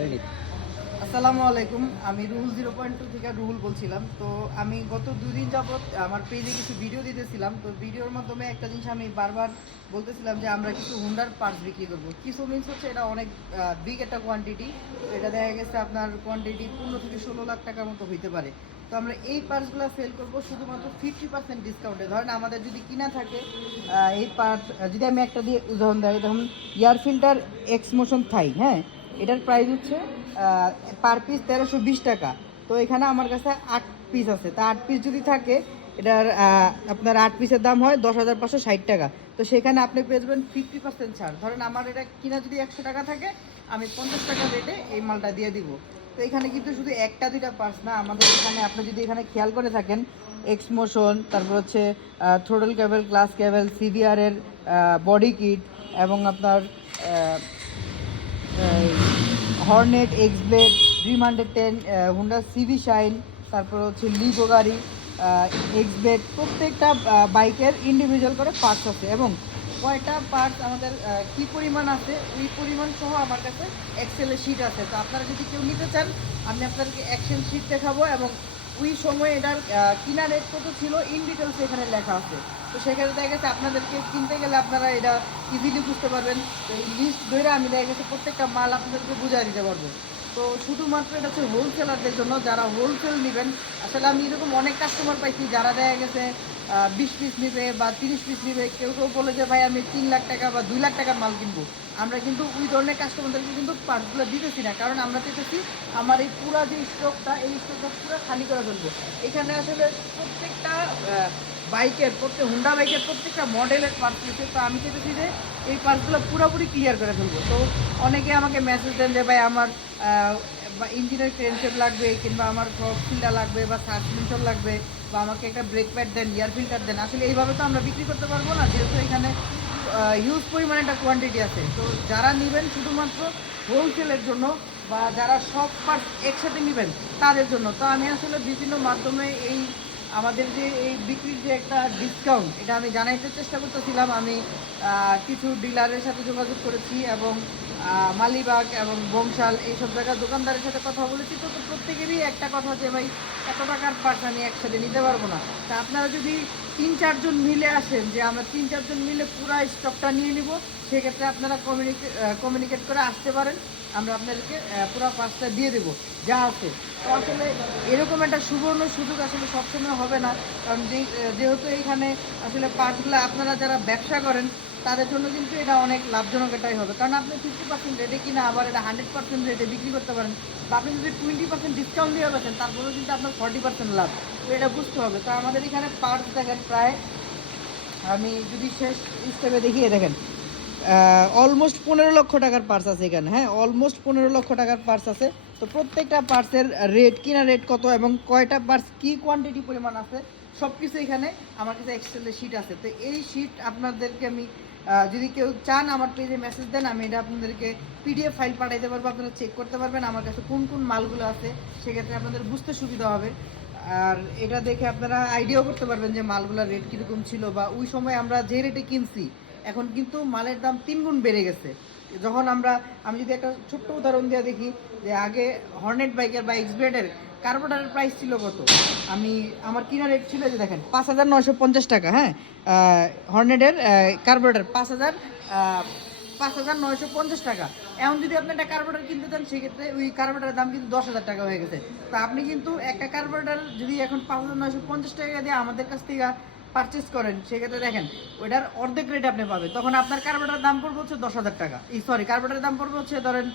Ready. আসসালামু আলাইকুম, আমি রুহুল 0.2 থেকে রুহুল বলছিলাম। তো আমি গত 2 দিন যাবত আমার পেজে কিছু ভিডিও দিতেছিলাম। তো ভিডিওর মাধ্যমে একটা জিনিস আমি বারবার বলতেছিলাম যে আমরা কিছু হুন্ডার পার্টস বিক্রি করবো। কিছু মিনস হচ্ছে এটা অনেক বিগ একটা কোয়ান্টিটি। তো এটা দেখা গেছে আপনার কোয়ান্টিটি 15 থেকে 16 লাখ টাকার মতো হইতে পারে। তো আমরা এই পার্টসগুলো সেল করবো শুধুমাত্র 50% ডিসকাউন্টে। ধরেন আমাদের যদি কিনা থাকে এই পার্টস, যদি আমি একটা দিয়ে উদাহরণ দেয়, ধরুন এয়ার ফিল্টার এক্স মোশন থাই, হ্যাঁ, এটার প্রাইস হচ্ছে পার পিস 1320 টাকা। তো এখানে আমার কাছে 8 পিস আছে। তা 8 পিস যদি থাকে, এটার আপনার 8 পিসের দাম হয় 10,560 টাকা। তো সেখানে আপনি পেয়ে যাবেন 50% ছাড়। ধরেন আমার এটা কিনা যদি 100 টাকা থাকে, আমি 50 টাকা রেটে এই মালটা দিয়ে দিব। তো এখানে কিন্তু শুধু একটা দুইটা পার্টস না, আমাদের এখানে আপনি যদি এখানে খেয়াল করে থাকেন, এক্স মোশন, তারপর হচ্ছে থ্রোটল কেবল, ক্লাস কেবল, সিভিআর এর বডি কিট, এবং আপনার Hornet, x blade, dream 110, Honda CV shine, তারপর হচ্ছে লিগো গাড়ি, এক্স ব্লেড, প্রত্যেকটা বাইকের ইন্ডিভিজুয়াল করে পার্টস আছে। এবং কয়টা পার্টস আমাদের কী পরিমাণ আছে ওই পরিমাণ সহ আমার কাছে এক্সেলের শিট আছে। তো আপনারা যদি কেউ নিতে চান, আমি আপনাদেরকে অ্যাকশন শিট দেখাবো, এবং ওই সময় এটার কিনা রেট কত ছিল ইন ডিটেলস এখানে লেখা আছে। তো সেখানে দেখা গেছে আপনাদেরকে কিনতে গেলে আপনারা এটা ইজিলি বুঝতে পারবেন। তো এই লিস্ট ধরে আমি দেখা গেছে প্রত্যেকটা মাল আপনাদেরকে বুঝিয়ে দিতে পারবো। তো শুধুমাত্র এটা হচ্ছে হোলসেলারদের জন্য, যারা হোলসেল নেবেন। আসলে আমি এরকম অনেক কাস্টমার পাইছি যারা দেখা গেছে 20 পিস নিবে বা 30 পিস নিবে। কেউ কেউ বলে যে ভাই আমি 3 লাখ টাকা বা 2 লাখ টাকার মাল কিনবো। আমরা কিন্তু ওই ধরনের কাস্টমারদেরকে কিন্তু পার্টসগুলো দিতেছি না, কারণ আমরা চেয়েছি আমার এই পুরা যে স্টকটা, এই স্টকটা পুরো খালি করে ফেলবো। এখানে আসলে প্রত্যেকটা বাইকের, প্রত্যেক হুন্ডা বাইকের প্রত্যেকটা মডেলের পার্টস রয়েছে। তো আমি চেয়েছি যে এই পার্টসগুলো পুরোপুরি ক্লিয়ার করে ফেলবো। তো অনেকে আমাকে মেসেজ দেন যে ভাই আমার ইঞ্জিনের ক্রেনশেপ লাগবে, কিংবা আমার ফগ ফিল্টার লাগবে, বা সাসপেনশন লাগবে, বা আমাকে একটা ব্রেক প্যাড দেন, এয়ার ফিল্টার দেন। আসলে এইভাবে তো আমরা বিক্রি করতে পারবো না, যেহেতু এখানে হিউজ পরিমাণে একটা কোয়ান্টিটি আছে। তো যারা নেবেন শুধুমাত্র হোলসেলের জন্য, বা যারা সব পার্টস একসাথে নেবেন তাদের জন্য। তো আমি আসলে বিভিন্ন মাধ্যমে এই আমাদের যে এই বিক্রির যে একটা ডিসকাউন্ট, এটা আমি জানাইতে চেষ্টা করতেছিলাম। আমি কিছু ডিলারের সাথে যোগাযোগ করেছি, এবং মালিবাগ এবং বংশাল এইসব জায়গার দোকানদারের সাথে কথা বলেছি। তো প্রত্যেকেরই একটা কথা যে ভাই এত টাকার পার্স আমি একসাথে নিতে পারবো না। তা আপনারা যদি 3-4 জন মিলে আসেন, যে আমরা 3-4 জন মিলে পুরো স্টকটা নিয়ে নিব, সেক্ষেত্রে আপনারা কমিউনিকেট করে আসতে পারেন। আমরা আপনাদেরকে পুরো পার্সটা দিয়ে দেবো যা আছে। তো আসলে এরকম একটা সুবর্ণ সুযোগ আসলে সবসময় হবে না, কারণ যেহেতু এইখানে আসলে পার্টসগুলো আপনারা যারা ব্যবসা করেন তাদের জন্য কিন্তু এটা অনেক লাভজনক এটাই হবে। কারণ আপনি 50% রেটে কিনা আবার এটা 100% রেটে বিক্রি করতে পারেন, বা আপনি যদি 20% ডিসকাউন্ট দিয়ে বেছেন তারপরেও কিন্তু আপনার 40% লাভ। তো এটা বুঝতে হবে। তো আমাদের এখানে পার্টস দেখেন প্রায়, আমি যদি শেষ স্টেপে দেখিয়ে দেখেন, অলমোস্ট 15 লক্ষ টাকার পার্স আছে এখানে। হ্যাঁ, অলমোস্ট 15 লক্ষ টাকার পার্স আছে। তো প্রত্যেকটা পার্সের রেট, কিনা রেট কত, এবং কয়টা পার্স কী কোয়ান্টিটি পরিমাণ আছে, সব কিছু এখানে আমার কাছে এক্সেলের শিট আছে। তো এই শিট আপনাদেরকে আমি যদি কেউ চান আমার পেজে মেসেজ দেন, আমি এটা আপনাদেরকে পিডিএফ ফাইল পাঠাইতে পারবো। আপনারা চেক করতে পারবেন আমার কাছে কোন কোন মালগুলো আছে, সেক্ষেত্রে আপনাদের বুঝতে সুবিধা হবে। আর এটা দেখে আপনারা আইডিয়াও করতে পারবেন যে মালগুলোর রেট কীরকম ছিল, বা ওই সময় আমরা যে রেটে কিনছি এখন কিন্তু মালের দাম 3 গুণ বেড়ে গেছে। যখন আমি যদি একটা ছোট্ট উদাহরণ দিয়ে দেখি, যে আগে হর্নেট বাইকের বা এক্সব্লেডের কার্বোরেটরের প্রাইস ছিল কত, আমার কিনা রেট ছিল যে দেখেন 5,950 টাকা। হ্যাঁ, হর্নেটের কার্বোরেটর 5,950 টাকা। এখন যদি আপনি একটা কার্বোরেটর কিনতে চান, সেক্ষেত্রে ওই কার্বোরেটরের দাম কিন্তু 10,000 টাকা হয়ে গেছে। তো আপনি কিন্তু একটা কার্বোরেটর যদি এখন 5,950 টাকা দিয়ে আমাদের কাছ থেকে পারচেস করেন, সেক্ষেত্রে দেখেন ওইটার অর্ধেক রেট আপনি পাবেন। তখন আপনার কার্বোরেটরের দাম পড়বে হচ্ছে 10,000 টাকা, কার্বোরেটরের দাম পড়বে হচ্ছে ধরেন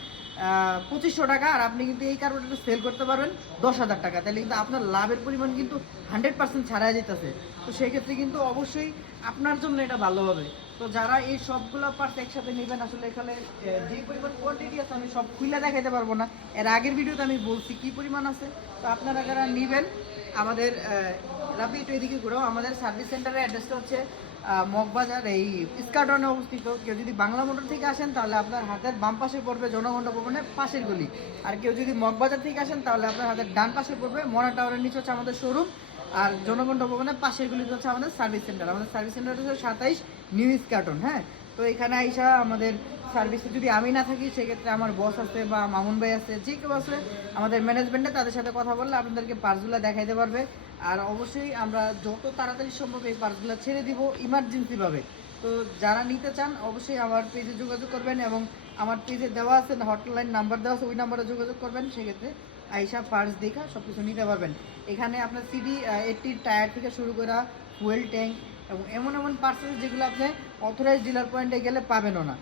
2,500 টাকা, আর আপনি কিন্তু এই কার্বোরেটর সেল করতে পারবেন 10,000 টাকা। তাহলে কিন্তু আপনার লাভের পরিমাণ কিন্তু 100% ছাড়া যেতেছে। তো সেক্ষেত্রে কিন্তু অবশ্যই আপনার জন্য এটা ভালো হবে। তো যারা এই সবগুলো পার্টস একসাথে নেবেন, আসলে এখানে যে পরিমাণ কোয়ান্টিটি আছে আমি সব খুলে দেখাতে পারবো না। এর আগের ভিডিওতে আমি বলছি কি পরিমাণ আছে। তো আপনারা যারা নেবেন, আমাদের রাবি একটু এদিকে ঘুরেও, আমাদের সার্ভিস সেন্টারের অ্যাড্রেসটা হচ্ছে মগবাজার, এই স্কার্টনে অবস্থিত। কেউ যদি বাংলা মোটর থেকে আসেন তাহলে আপনার হাতের বাম পাশে পড়বে জনগণ ভবনের পাশের গলি। আর কেউ যদি মগবাজার থেকে আসেন তাহলে আপনার হাতের ডান পাশে পড়বে মনা টাওয়ারের নিচে হচ্ছে আমাদের শোরুম। আর জনগণ ভবনের পাশের গলিতে হচ্ছে আমাদের সার্ভিস সেন্টার। আমাদের সার্ভিস সেন্টার হচ্ছে 27 নিউ স্কার্টন। হ্যাঁ, তো এখানে আইসা আমাদের সার্ভিসে যদি আমি না থাকি সেক্ষেত্রে আমার বস আছে বা মামুন ভাই আছে, যে কেউ আছে আমাদের ম্যানেজমেন্টে, তাদের সাথে কথা বললে আপনাদেরকে পার্টসগুলো দেখাইতে পারবে। আর অবশ্যই আমরা যত তাড়াতাড়ি সম্ভব এই পার্টসগুলো ছেড়ে দিব ইমার্জেন্সিভাবে। তো যারা নিতে চান অবশ্যই আমার পেজে যোগাযোগ করবেন, এবং আমার পেজে দেওয়া আছে হটলাইন নাম্বার দেওয়া আছে, ওই নাম্বারে যোগাযোগ করবেন। সেক্ষেত্রে আইসা পার্টস দেখা সব কিছু নিতে পারবেন। এখানে আপনার সিডি 80 টায়ার থেকে শুরু করে ফুয়েল ট্যাঙ্ক এবং এমন এমন পার্টস আছে যেগুলো আপনি অথরাইজ ডিলার পয়েন্টে গেলে পাবেনও না।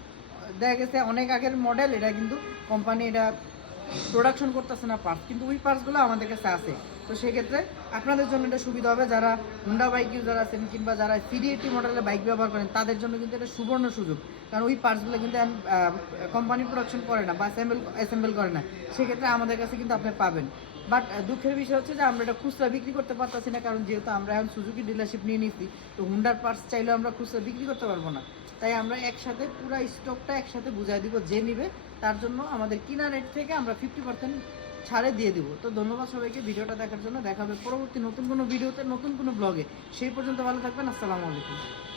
দেখা গেছে অনেক আগের মডেল, এটা কিন্তু কোম্পানি এটা প্রোডাকশন করতেছে না পার্টস, কিন্তু ওই পার্টসগুলো আমাদের কাছে আছে। তো সেক্ষেত্রে আপনাদের জন্য এটা সুবিধা হবে, যারা হুন্ডা বাইক ইউজার আছেন কিংবা যারা সিডি80 মডেলের বাইক ব্যবহার করেন তাদের জন্য কিন্তু এটা সুবর্ণ সুযোগ। কারণ ওই পার্টসগুলো কিন্তু কোম্পানি প্রোডাকশন করে না বা অ্যাসেম্বল করে না, সেক্ষেত্রে আমাদের কাছে কিন্তু আপনি পাবেন। বাট দুঃখের বিষয় হচ্ছে যে আমরা এটা খুচরা বিক্রি করতে পারতেছি না, কারণ যেহেতু আমরা এখন সুজুকি ডিলারশিপ নিয়ে নিচ্ছি, তো হুন্ডার পার্টস চাইলেও আমরা খুচরা বিক্রি করতে পারবো না। তাই আমরা একসাথে পুরো স্টকটা একসাথে বুঝাই দিব, যে নিবে তার জন্য আমাদের কিনা রেট থেকে আমরা 50% ছাড়ে দিয়ে দিব। তো ধন্যবাদ সবাইকে ভিডিওটা দেখার জন্য। দেখা হবে পরবর্তী নতুন কোনো ভিডিওতে, নতুন কোনো ব্লগে। সেই পর্যন্ত ভালো থাকবেন। আসসালামু আলাইকুম।